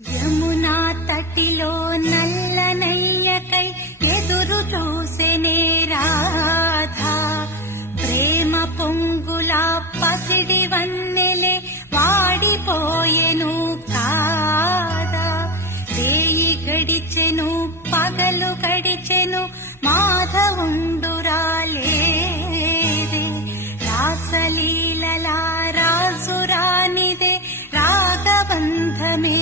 యమునా తటిలో నల్లనయ్యకై ఎదురు చూసెనే రాధా, ప్రేమ పొంగుల పసిడి వన్నెలే వాడిపోయెను కాదా. రేయి గడిచెను పగలు గడిచెను మాధవుండురాలేదే, రాసలీలలా రాజురానిదే రాగబంధమే